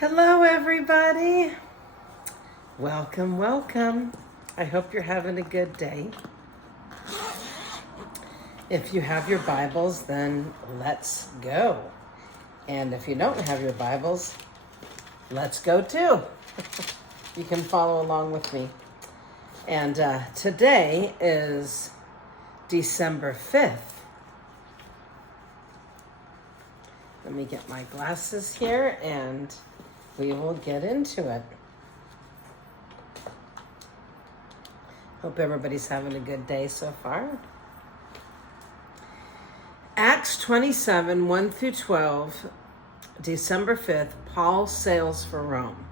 Hello, everybody. Welcome, welcome. I hope you're having a good day. If you have your Bibles, then let's go. And if you don't have your Bibles, let's go too. You can follow along with me. And today is December 5th. Let me get my glasses here and we will get into it. Hope everybody's having a good day so far. Acts 27, 1 through 12, December 5th, Paul sails for Rome.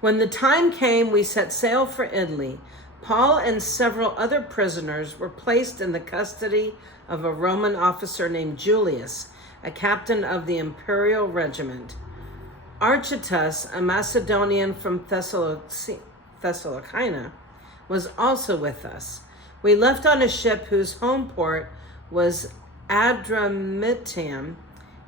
When the time came, we set sail for Italy. Paul and several other prisoners were placed in the custody of a Roman officer named Julius, a captain of the imperial regiment. Archytas, a Macedonian from Thessalonica, was also with us. We left on a ship whose home port was Adramyttium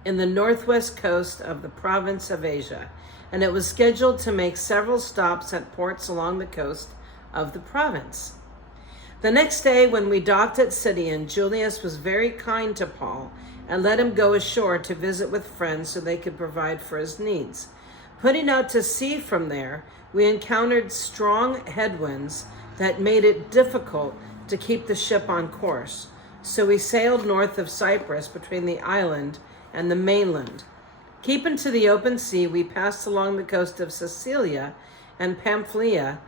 in the northwest coast of the province of Asia, and it was scheduled to make several stops at ports along the coast of the province. The next day, when we docked at Sidon, Julius was very kind to Paul and let him go ashore to visit with friends so they could provide for his needs. Putting out to sea from there, we encountered strong headwinds that made it difficult to keep the ship on course. So we sailed north of Cyprus between the island and the mainland. Keeping to the open sea, we passed along the coast of Sicilia and Pamphylia,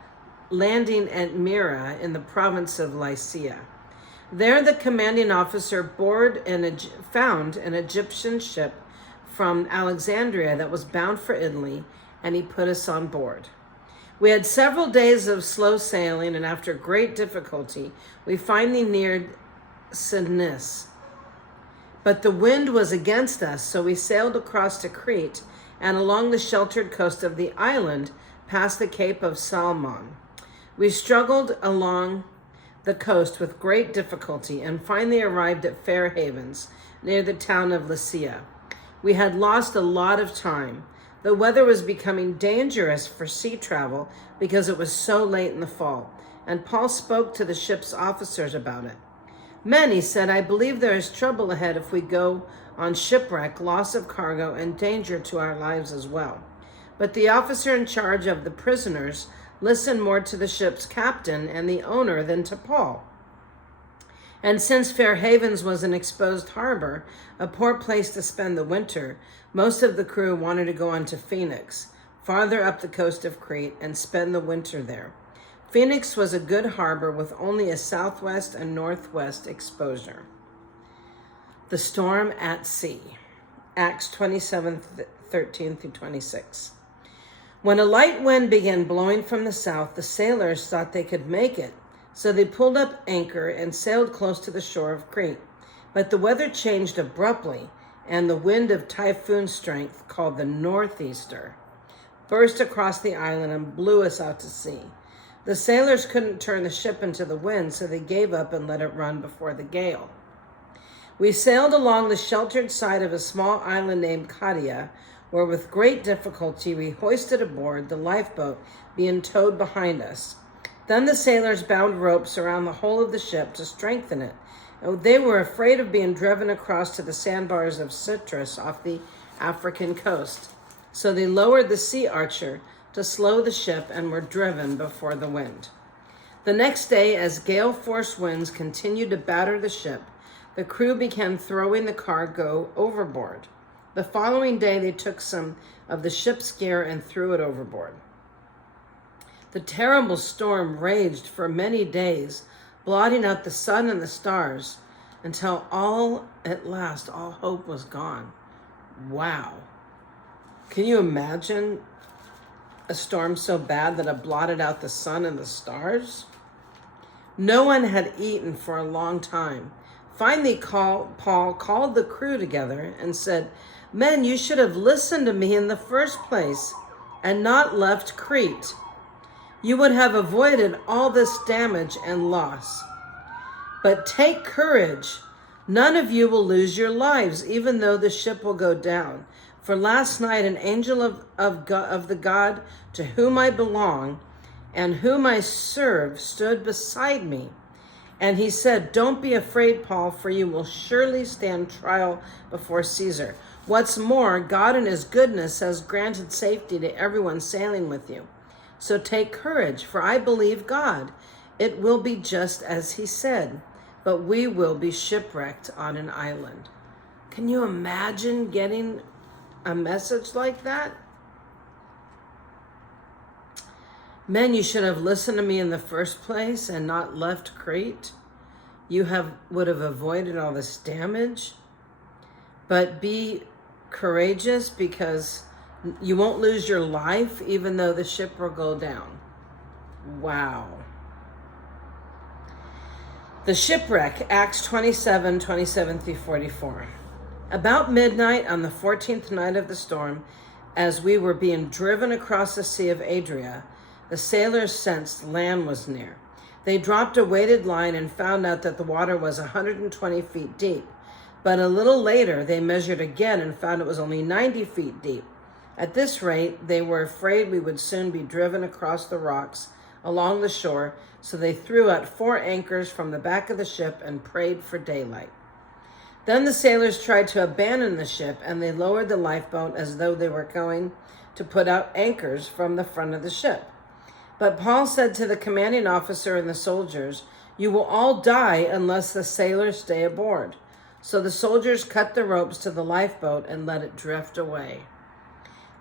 landing at Myra in the province of Lycia. There, the commanding officer found an Egyptian ship from Alexandria that was bound for Italy, and he put us on board. We had several days of slow sailing, and after great difficulty, we finally neared Cnidus. But the wind was against us, so we sailed across to Crete and along the sheltered coast of the island past the Cape of Salmon. We struggled along the coast with great difficulty and finally arrived at Fair Havens, near the town of Lycia. We had lost a lot of time. The weather was becoming dangerous for sea travel because it was so late in the fall, and Paul spoke to the ship's officers about it. Men, he said, I believe there is trouble ahead if we go on shipwreck, loss of cargo, and danger to our lives as well. But the officer in charge of the prisoners listened more to the ship's captain and the owner than to Paul. And since Fair Havens was an exposed harbor, a poor place to spend the winter, most of the crew wanted to go on to Phoenix, farther up the coast of Crete, and spend the winter there. Phoenix was a good harbor with only a southwest and northwest exposure. The storm at sea. Acts 27, 13 through 26. When a light wind began blowing from the south, the sailors thought they could make it. So they pulled up anchor and sailed close to the shore of Crete. But the weather changed abruptly, and the wind of typhoon strength, called the northeaster, burst across the island and blew us out to sea. The sailors couldn't turn the ship into the wind, so they gave up and let it run before the gale. We sailed along the sheltered side of a small island named Cadia, where with great difficulty we hoisted aboard the lifeboat being towed behind us. Then the sailors bound ropes around the whole of the ship to strengthen it. They were afraid of being driven across to the sandbars of Cyprus off the African coast. So they lowered the sea archer to slow the ship and were driven before the wind. The next day, as gale-force winds continued to batter the ship, the crew began throwing the cargo overboard. The following day, they took some of the ship's gear and threw it overboard. The terrible storm raged for many days, blotting out the sun and the stars, until at last, all hope was gone. Wow. Can you imagine a storm so bad that it blotted out the sun and the stars? No one had eaten for a long time. Finally, Paul called the crew together and said, Men, you should have listened to me in the first place and not left Crete. You would have avoided all this damage and loss. But take courage. None of you will lose your lives, even though the ship will go down. For last night an angel of the God to whom I belong and whom I serve stood beside me. And he said, don't be afraid, Paul, for you will surely stand trial before Caesar. What's more, God in his goodness has granted safety to everyone sailing with you. So take courage, for I believe God. It will be just as he said, but we will be shipwrecked on an island. Can you imagine getting a message like that? Men, you should have listened to me in the first place and not left Crete. You would have avoided all this damage. But be courageous, because you won't lose your life even though the ship will go down. Wow. The shipwreck, Acts 27 through 44. About midnight on the 14th night of the storm, as we were being driven across the Sea of Adria, the sailors sensed land was near. They dropped a weighted line and found out that the water was 120 feet deep. But a little later, they measured again and found it was only 90 feet deep. At this rate, they were afraid we would soon be driven across the rocks along the shore, so they threw out 4 anchors from the back of the ship and prayed for daylight. Then the sailors tried to abandon the ship, and they lowered the lifeboat as though they were going to put out anchors from the front of the ship. But Paul said to the commanding officer and the soldiers, you will all die unless the sailors stay aboard. So the soldiers cut the ropes to the lifeboat and let it drift away.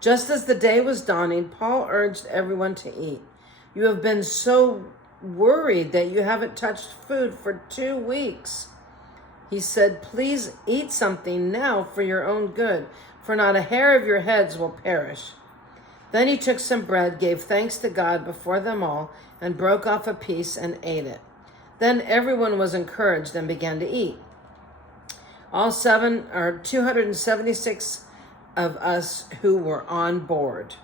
Just as the day was dawning, Paul urged everyone to eat. You have been so worried that you haven't touched food for 2 weeks. He said, please eat something now for your own good, for not a hair of your heads will perish. Then he took some bread, gave thanks to God before them all, and broke off a piece and ate it. Then everyone was encouraged and began to eat. All 276 of us who were on board.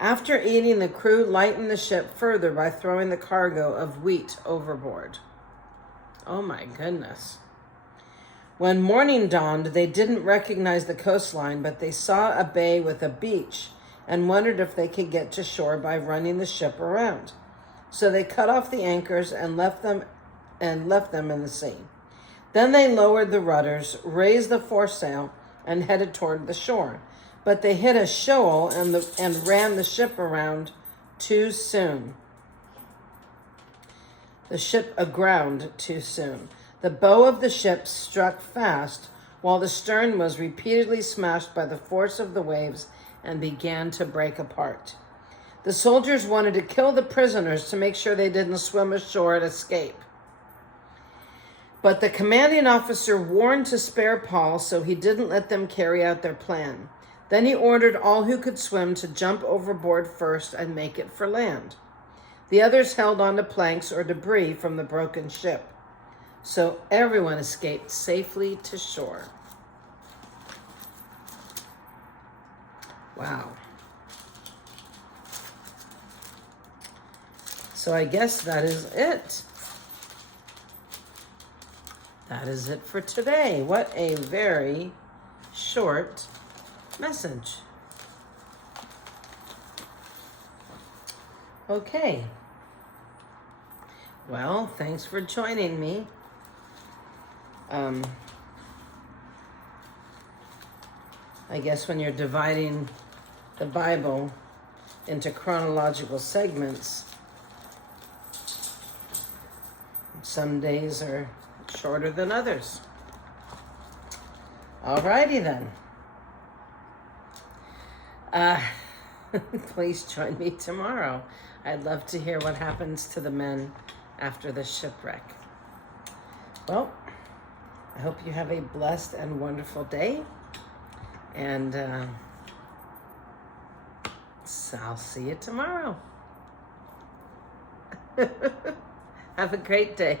After eating, the crew lightened the ship further by throwing the cargo of wheat overboard. Oh my goodness. When morning dawned, they didn't recognize the coastline, but they saw a bay with a beach and wondered if they could get to shore by running the ship around. So they cut off the anchors and left them in the sea. Then they lowered the rudders, raised the foresail, and headed toward the shore. But they hit a shoal and ran the ship around too soon. The ship aground too soon. The bow of the ship struck fast, while the stern was repeatedly smashed by the force of the waves and began to break apart. The soldiers wanted to kill the prisoners to make sure they didn't swim ashore and escape. But the commanding officer warned to spare Paul, so he didn't let them carry out their plan. Then he ordered all who could swim to jump overboard first and make it for land. The others held on to planks or debris from the broken ship. So everyone escaped safely to shore. Wow. So I guess that is it. That is it for today. What a very short message. Okay. Well, thanks for joining me. I guess when you're dividing the Bible into chronological segments, some days are shorter than others. Alrighty then. Please join me tomorrow. I'd love to hear what happens to the men after the shipwreck. Well, I hope you have a blessed and wonderful day. And so I'll see you tomorrow. Have a great day.